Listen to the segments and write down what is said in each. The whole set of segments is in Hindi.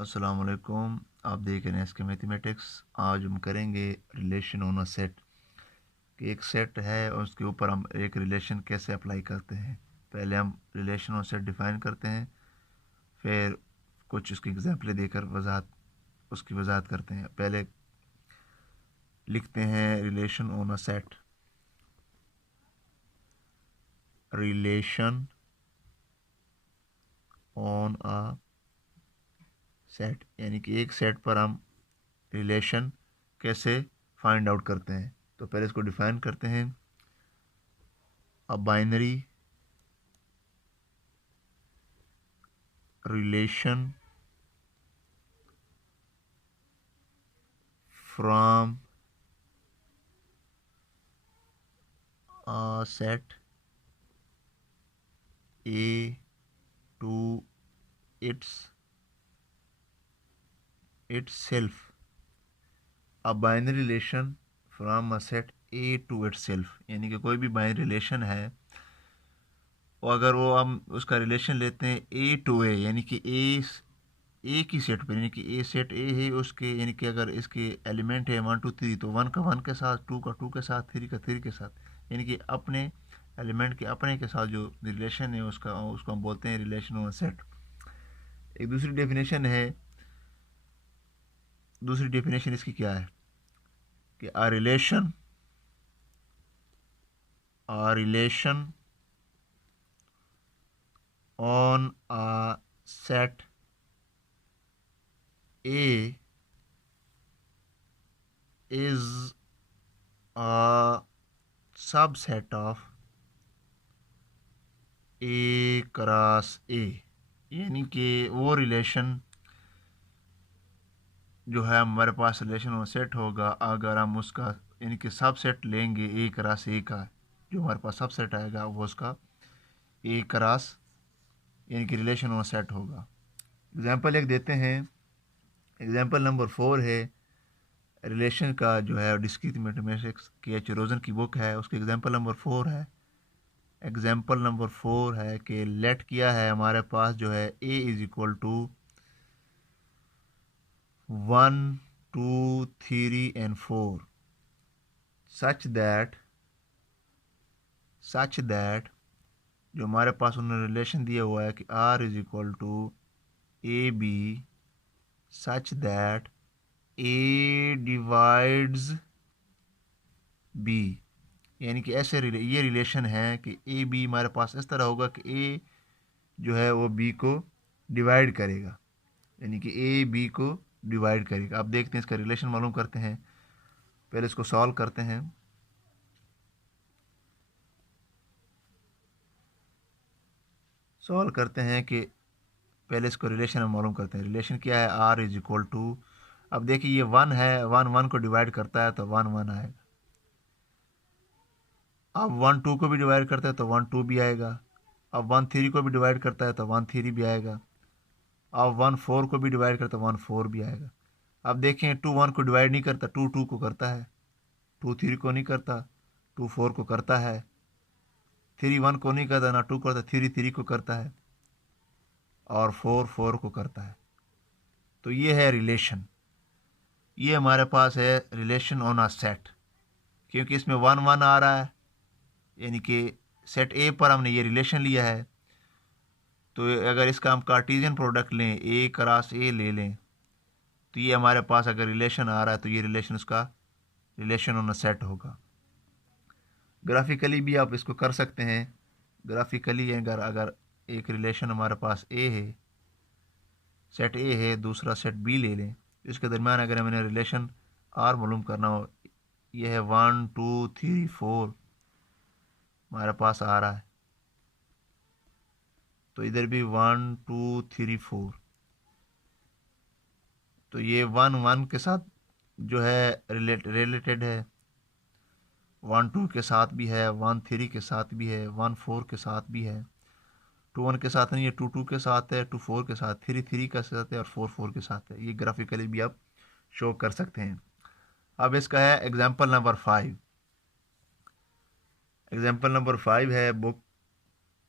अस्सलाम वालेकुम। आप देख रहे हैं इसके मैथमेटिक्स। आज हम करेंगे रिलेशन ऑन अ सेट कि एक सेट है और उसके ऊपर हम एक रिलेशन कैसे अप्लाई करते हैं। पहले हम रिलेशन ऑन सेट डिफ़ाइन करते हैं, फिर कुछ उसकी एग्जांपलें देकर उसकी वजाहत करते हैं। पहले लिखते हैं relation on a set. Relation on a set यानी कि एक सेट पर हम रिलेशन कैसे फाइंड आउट करते हैं। तो पहले इसको डिफ़ाइन करते हैं। A binary relation from a set A to itself. A binary relation from a set A to itself यानी कि कोई भी बाइनरी रिलेशन है और अगर वो हम उसका रिलेशन लेते हैं A टू A यानी कि ए की सेट पर, यानी कि ए सेट ए है उसके, यानी कि अगर इसके एलिमेंट है 1 2 3 तो 1 का 1 के साथ, 2 का 2 के साथ, 3 का 3 के साथ, यानी कि अपने एलिमेंट के अपने के साथ जो रिलेशन है उसका उसको हम बोलते हैं रिलेशन ऑन सेट। एक दूसरी डेफिनेशन इसकी क्या है कि a relation on a set A is a subset of A cross A, यानी कि वो रिलेशन जो है हमारे पास रिलेशन वो सेट होगा अगर हम उसका यानी कि सबसेट लेंगे ए क्रॉस ए का। जो हमारे पास सबसेट आएगा वो उसका ए क्रॉस यानी कि रिलेशन वो सेट होगा। एग्जांपल एक देते हैं। एग्जांपल नंबर 4 है रिलेशन का, जो है डिस्क्रीट मैथमेटिक्स की एच रोजन की बुक है, उसके एग्जांपल नंबर 4 है। एग्जांपल नंबर 4 है कि लेट किया है हमारे पास जो है A is equal to 1 2 3 and 4 such that जो हमारे पास उन्होंने रिलेशन दिया हुआ है कि R is equal to A B such that A divides B, यानी कि ये रिलेशन है कि ए बी हमारे पास इस तरह होगा कि ए जो है वो बी को डिवाइड करेगा, यानी कि ए बी को डिवाइड करेगा। अब देखते हैं इसका रिलेशन मालूम करते हैं। पहले इसको सॉल्व करते हैं। सॉल्व करते हैं कि पहले इसको रिलेशन हम मालूम करते हैं। रिलेशन क्या है, आर इज इक्वल टू, अब देखिए ये 1 है, 1 1 को डिवाइड करता है तो 1 1 आएगा। अब 1 2 को भी डिवाइड करता है तो 1 2 भी आएगा। अब 1 3 को भी डिवाइड करता है तो 1 3 भी आएगा। अब 1 4 को भी डिवाइड करता है तो 1 4 भी आएगा। अब देखें 2 1 को डिवाइड नहीं करता, 2 2 को करता है, 2 3 को नहीं करता, 2 4 को करता है, 3 1 को नहीं करता, ना 2 करता, 3 3 को करता है और 4 4 को करता है। तो ये है रिलेशन, ये हमारे पास है रिलेशन ऑन अ सेट, क्योंकि इसमें 1 1 आ रहा है, यानी कि सेट ए पर हमने ये रिलेशन लिया है। तो अगर इसका हम कार्टेशियन प्रोडक्ट लें, ए क्रॉस ए ले लें, तो ये हमारे पास अगर रिलेशन आ रहा है तो ये रिलेशन उसका रिलेशन ऑन अ सेट होगा। ग्राफिकली भी आप इसको कर सकते हैं। ग्राफिकली अगर अगर एक रिलेशन हमारे पास ए है, सेट ए है, दूसरा सेट बी ले लें, इसके दरमियान अगर हमें रिलेशन आर मालूम करना हो, ये है 1 2 3 4 हमारे पास आ रहा है, तो इधर भी 1 2 3 4, तो ये 1 1 के साथ जो है रिलेटेड है, 1 2 के साथ भी है, 1 3 के साथ भी है, 1 4 के साथ भी है, 2 1 के साथ नहीं है, 2 2 के साथ है, 2 4 के साथ, 3 3 के साथ है और 4 4 के साथ है। ये ग्राफिकली भी आप शो कर सकते हैं। अब इसका है एग्जाम्पल नंबर 5। एग्जाम्पल नंबर 5 है बुक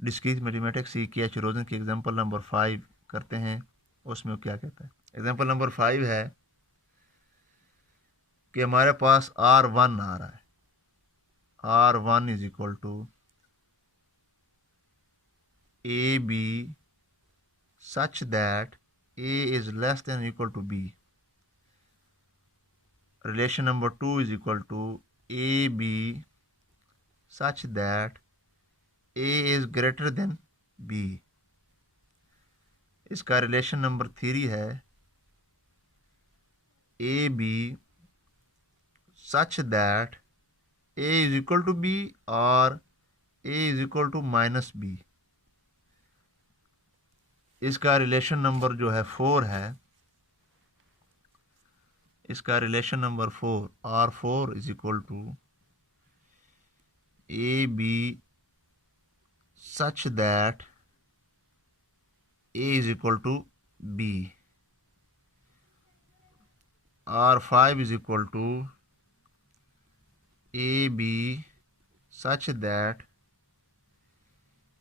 डिस्क्रीट मैथमेटिक्स सी के एच रोजन की। एग्जाम्पल नंबर 5 करते हैं, उसमें क्या कहता है। एग्जाम्पल नंबर 5 है कि हमारे पास R1 आ रहा है। R1 is equal to AB such that A is less than or equal to B. Relation number 2 is equal to AB such that A is greater than B. इसका रिलेशन नंबर 3 है AB such that A is equal to B और A is equal to minus B. इसका रिलेशन नंबर जो है 4 है, इसका relation number 4 R4 is equal to AB such that A is equal to B. R5 is equal to AB such that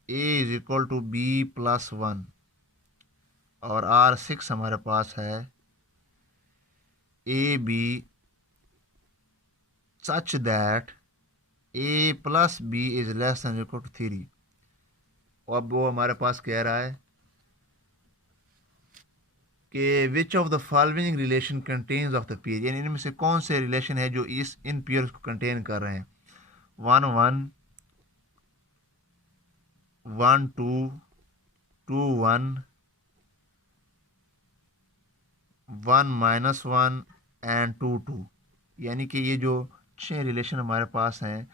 A is equal to B plus 1 और R6 हमारे पास है AB such that A plus B is less than or equal to 3. अब वो हमारे पास कह रहा है कि which of the following relation contains of the pair, यानी इनमें से कौन से रिलेशन है जो इन पेयर्स को कंटेन कर रहे हैं। 1 1 1 2 2 1 1 -1 एंड 2 2, यानी कि ये जो 6 रिलेशन हमारे पास हैं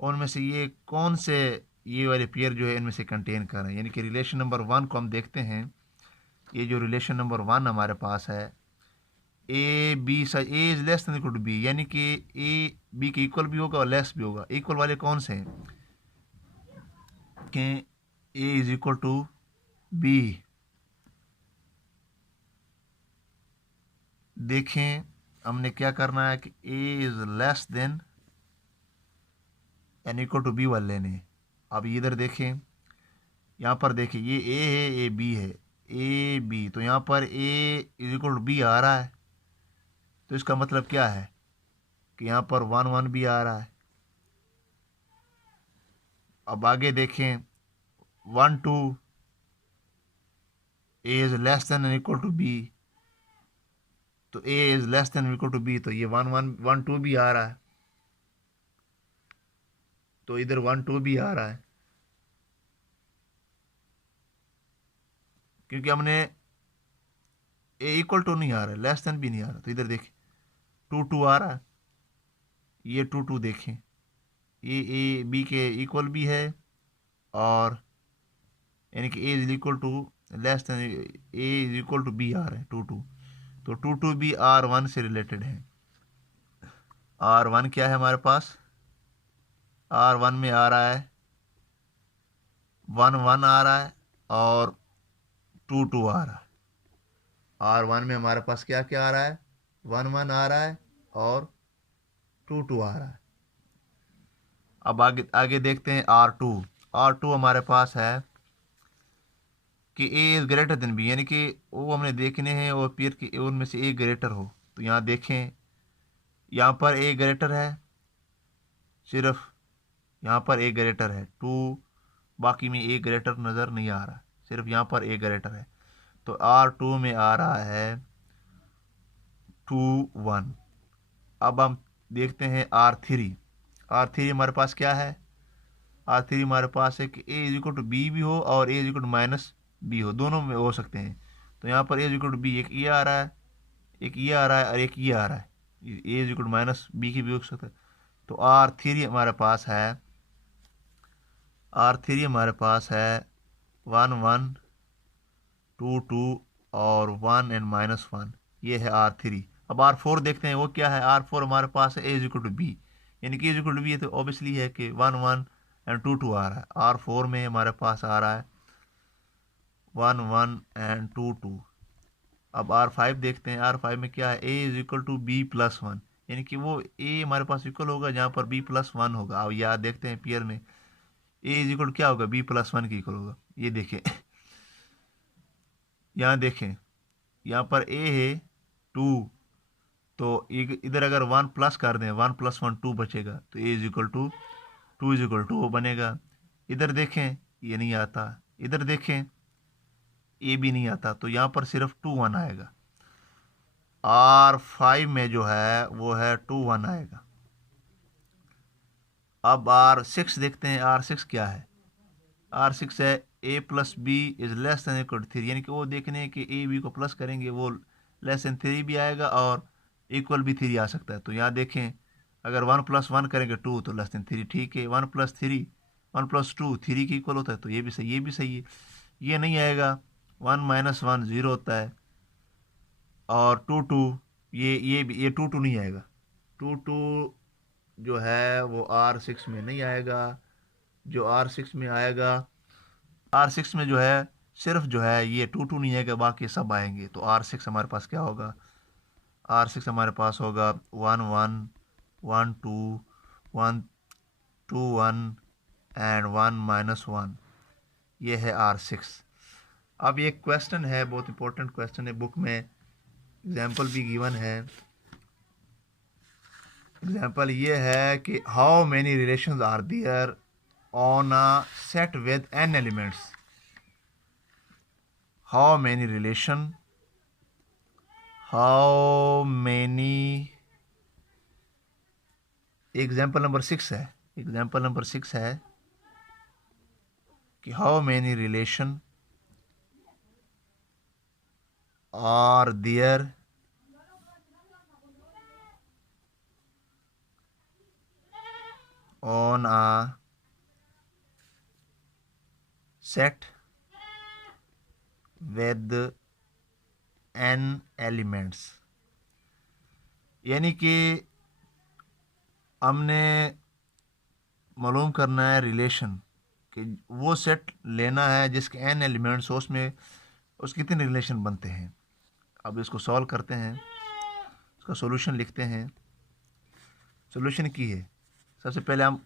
उनमें से ये कौन से ये वाले पेयर जो है इनमें से कंटेन कर रहे हैं। यानी कि रिलेशन नंबर 1 को हम देखते हैं। ये जो रिलेशन नंबर 1 हमारे पास है A B A is less than equal to B, यानी कि ए बी के इक्वल भी होगा और लेस भी होगा। इक्वल वाले कौन से हैं कि A is equal to B. देखें हमने क्या करना है कि A is less than and equal to B वाले लेने। अब इधर देखें, यहाँ पर देखें ये ए है, ए बी है, ए बी, तो यहाँ पर A is equal to B आ रहा है, तो इसका मतलब क्या है कि यहाँ पर 1 1 भी आ रहा है। अब आगे देखें 1 2 A is less than and equal to B, तो A is less than equal to B, तो ये 1 1 1 2 भी आ रहा है, तो इधर 1 2 भी आ रहा है, क्योंकि हमने ए इक्वल टू नहीं आ रहा है, लेस देन भी नहीं आ रहा। तो इधर देखें 2 2 आ रहा है, ये 2 2 देखें ये ए बी के इक्वल भी है, और यानी कि A is equal to less than A is equal to B आ रहा है 2 2, तो 2 2 भी R1 से रिलेटेड है। R1 क्या है हमारे पास, R1 में आ रहा है 1 1 आ रहा है और 2 2 आ रहा है। R1 में हमारे पास क्या क्या आ रहा है, 1 1 आ रहा है और 2 2 आ रहा है। अब आगे आगे देखते हैं R2। R2 हमारे पास है कि A is greater than B, यानी कि वो हमने देखने हैं और पेयर की उनमें से ए ग्रेटर हो। तो यहाँ देखें, यहाँ पर ए ग्रेटर है, सिर्फ यहाँ पर ए ग्रेटर है 2, बाकी में ए ग्रेटर नज़र नहीं आ रहा, सिर्फ यहाँ पर ए ग्रेटर है। तो R2 में आ रहा है 2 1। अब हम देखते हैं R3। R3 हमारे पास क्या है, R3 हमारे पास है कि A is equal to B भी हो और A is equal to minus B हो, दोनों में हो सकते हैं। तो यहाँ पर A is equal to B, एक ये आ रहा है, एक ये आ रहा है और एक ये आ रहा है, A is equal to minus B की भी हो सकता है। तो R3 हमारे पास है, R3 हमारे पास है 1 1 2 2 और 1 एंड -1, ये है R3। अब R4 देखते हैं वो क्या है। R4 हमारे पास है A is equal to B, यानी कि A is equal to B है, तो ऑब्वियसली है कि 1 1 एंड 2 2 आ रहा है। R4 में हमारे पास आ रहा है 1 1 एंड 2 2। अब R5 देखते हैं, R5 में क्या है, A is equal to B plus 1, यानी कि वो ए हमारे पास इक्वल होगा जहाँ पर बी प्लस 1 होगा। अब याद देखते हैं पेयर में ए इज इक्वल क्या होगा, बी प्लस 1 की इक्वल होगा। ये देखें यहाँ देखें यहाँ पर ए है 2, तो इधर अगर 1 प्लस कर दें, 1 + 1 2 बचेगा, तो A is equal to 2 is equal to वो बनेगा। इधर देखें ये नहीं आता, इधर देखें ए भी नहीं आता, तो यहाँ पर सिर्फ 2 1 आएगा। R5 में जो है वो है 2 1 आएगा। अब R6 देखते हैं, R6 क्या है। R6 है a + b is less than equal to 3, यानी कि वो देखने हैं कि a b को प्लस करेंगे वो लेस देन 3 भी आएगा और इक्वल भी 3 आ सकता है। तो यहाँ देखें अगर 1 + 1 करेंगे 2 तो लेस देन 3, ठीक है। 1 + 3 1 + 2 3 के इक्वल होता है, तो ये भी सही, ये भी सही है। ये नहीं आएगा, 1 - 1 0 होता है, और 2 2 ये भी, ये 2 2 नहीं आएगा। 2 2 जो है वो R6 में नहीं आएगा। जो R6 में आएगा, R6 में जो है सिर्फ जो है ये 2 2 नहीं आएगा, बाकी सब आएंगे। तो R6 हमारे पास क्या होगा, R6 हमारे पास होगा 1 1 1 2 1 2 1 एंड 1 - 1। ये है R6। अब ये क्वेश्चन है, बहुत इंपॉर्टेंट क्वेश्चन है, बुक में एग्जाम्पल भी गिवन है। एग्जाम्पल ये है कि how many relations are there on a set with n elements. How many relation, how many, example number 6 है, एग्जाम्पल नंबर 6 है कि how many relation are there on a set with n elements। यानी कि हमने मालूम करना है रिलेशन, कि वो सेट लेना है जिसके n एलिमेंट्स हो, उसमें उसके कितने रिलेशन बनते हैं। अब इसको सॉल्व करते हैं, इसका सॉल्यूशन लिखते हैं। सॉल्यूशन की है, सबसे पहले हम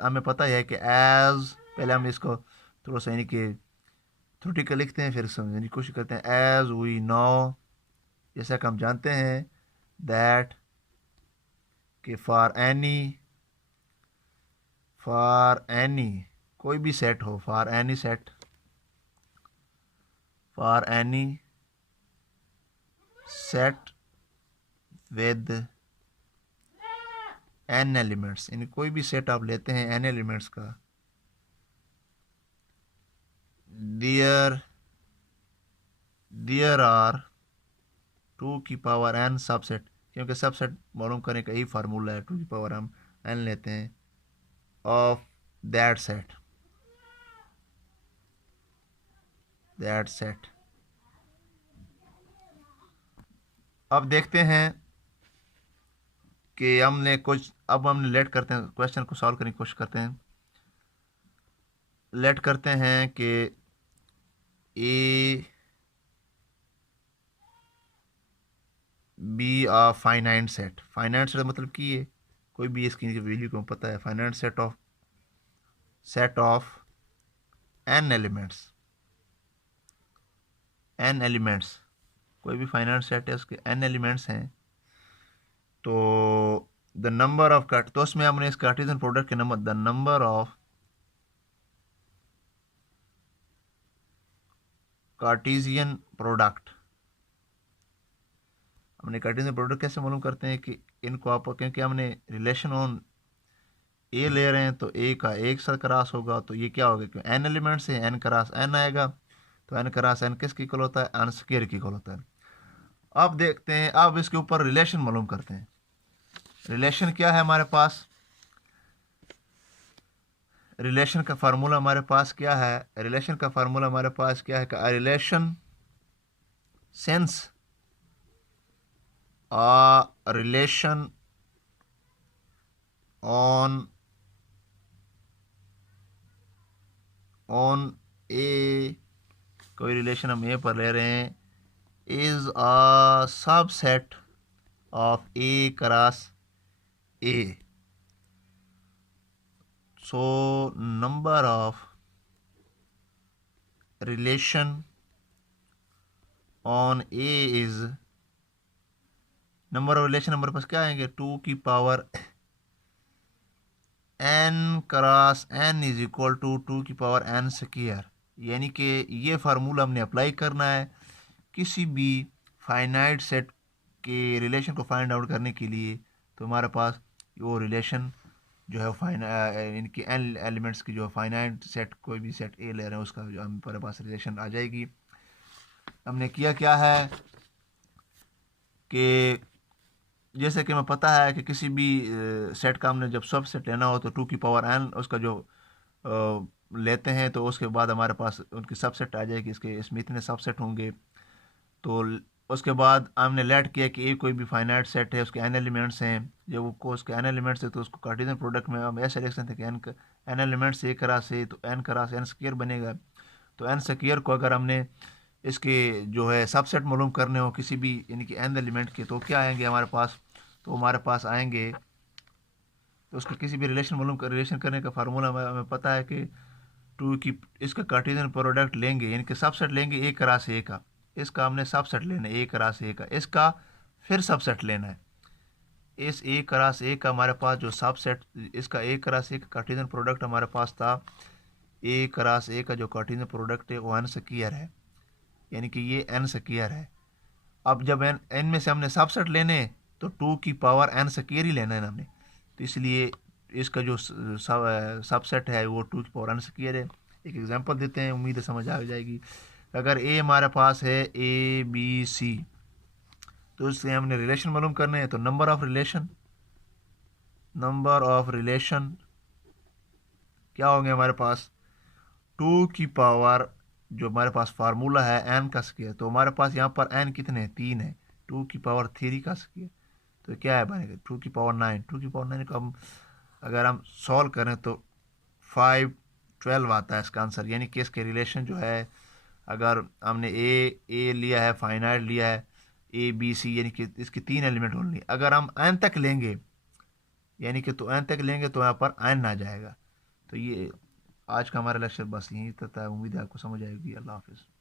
हमें पता है कि एज, पहले हम इसको थोड़ा सा यानी कि थ्योरेटिकल लिखते हैं, फिर समझने की कोशिश करते हैं। एज वी नो, जैसा कि हम जानते हैं, दैट कि फॉर एनी कोई भी सेट हो, for any set, for any set with n elements, यानी कोई भी सेट आप लेते हैं n एलिमेंट्स का, देयर आर 2 की पावर n सबसेट, क्योंकि सबसेट मालूम करने का यही फार्मूला है, 2 की पावर हम n लेते हैं, of that set, that set. अब देखते हैं कि अब हमने लेट करते हैं, क्वेश्चन को सॉल्व करने की कोशिश करते हैं। लेट करते हैं कि A B a finite set. Finite set मतलब कि ये कोई भी इसकी वैल्यू को पता है, finite set of n elements, n elements, कोई भी फाइनाइट सेट है उसके n एलिमेंट्स हैं। तो द नंबर ऑफ तो उसमें हमने इस कार्टेशियन प्रोडक्ट के number, the number of Cartesian product, हमने कार्टेशियन प्रोडक्ट कैसे मालूम करते हैं कि इनको आप, क्योंकि हमने रिलेशन ऑन ए ले रहे हैं, तो ए का एक साथ क्रॉस होगा, तो ये क्या होगा, क्योंकि n एलिमेंट्स है, n क्रॉस n आएगा, तो n क्रॉस n किसके इक्वल होता है, n स्क्वायर के इक्वल होता है। अब देखते हैं, अब इसके ऊपर रिलेशन मालूम करते हैं। रिलेशन क्या है हमारे पास, रिलेशन का फार्मूला हमारे पास क्या है, रिलेशन का फार्मूला हमारे पास क्या है, कि relation sense relation on A, कोई रिलेशन हम ए पर ले रहे हैं, is a subset of A cross A. So number of relation on A is, number of relation number पास क्या आएंगे, 2 की power n cross n is equal to 2 की पावर n स्क्वायर। यानी कि ये फार्मूला हमने अप्लाई करना है किसी भी फाइनाइट सेट के रिलेशन को फाइंड आउट करने के लिए। तो हमारे पास वो रिलेशन जो है इनकी एन एलिमेंट्स की जो फाइनाइट सेट, कोई भी सेट ए ले रहे हैं उसका जो हमारे पास रिलेशन आ जाएगी। हमने किया क्या है कि जैसे कि हमें पता है कि किसी भी सेट का हमने जब सब सेट लेना हो तो 2 की पावर n उसका जो लेते हैं तो उसके बाद हमारे पास उनकी सबसेट आ जाएगी, इसमें इतने सबसेट होंगे। तो उसके बाद हमने लेट किया कि ए कोई भी फाइनाइट सेट है, उसके एन एलिमेंट्स हैं, जब वो उसके एन एलिमेंट्स है तो उसको कार्टेशियन प्रोडक्ट में हम ऐसे लिख सकते हैं कि एन एलिमेंट्स ए करा से तो एन करा से एन स्क्वायर बनेगा। तो एन स्क्वायर को अगर हमने इसके जो है सबसेट मालूम करने हो किसी भी यानी कि एन एलिमेंट के, तो क्या आएंगे हमारे पास, तो हमारे पास आएंगे, तो उसका किसी भी रिलेशन करने का फार्मूला हमें पता है कि टू की इसका कार्टेशियन प्रोडक्ट लेंगे यानी कि सबसेट लेंगे ए करा से ए का, इसका हमने सबसेट लेना है ए करा से ए का, इसका फिर सबसेट लेना है। इस ए क्रॉस ए का हमारे पास जो सबसेट, इसका ए क्रॉस ए का कार्टेशियन प्रोडक्ट हमारे पास था, ए क्रॉस ए का जो कार्टेशियन प्रोडक्ट है वो एन स्क्वायर है, यानी कि ये एन स्क्वायर है। अब जब एन एन में से हमने सबसेट लेने तो 2 की पावर n स्क्वायर ही लेना है हमने, तो इसलिए इसका जो सबसेट है वो 2 की पावर n स्क्वायर है। एक एग्जांपल देते हैं, उम्मीद है समझ आ जाएगी। अगर ए हमारे पास है ए बी सी, तो इससे हमने रिलेशन मालूम करने हैं, तो नंबर ऑफ रिलेशन क्या होंगे हमारे पास, 2 की पावर जो हमारे पास फार्मूला है n का स्क्वायर, तो हमारे पास यहाँ पर n कितने हैं, 3 है, 2 की पावर 3 का स्क्वायर, तो क्या है बनेगा 2 की पावर 9। 2 की पावर 9 को हम अगर हम सॉल्व करें तो 512 आता है इसका आंसर। यानी कि इसके रिलेशन जो है, अगर हमने ए लिया है, फाइनाइट लिया है, ए बी सी, यानी कि इसकी 3 एलिमेंट होंगे, अगर हम n तक लेंगे यानी कि तो n तक लेंगे तो यहाँ पर n आ जाएगा। तो ये आज का हमारा लेक्चर बस यहीं तक था, उम्मीद है आपको समझ आएगी। अल्लाह हाफिज़।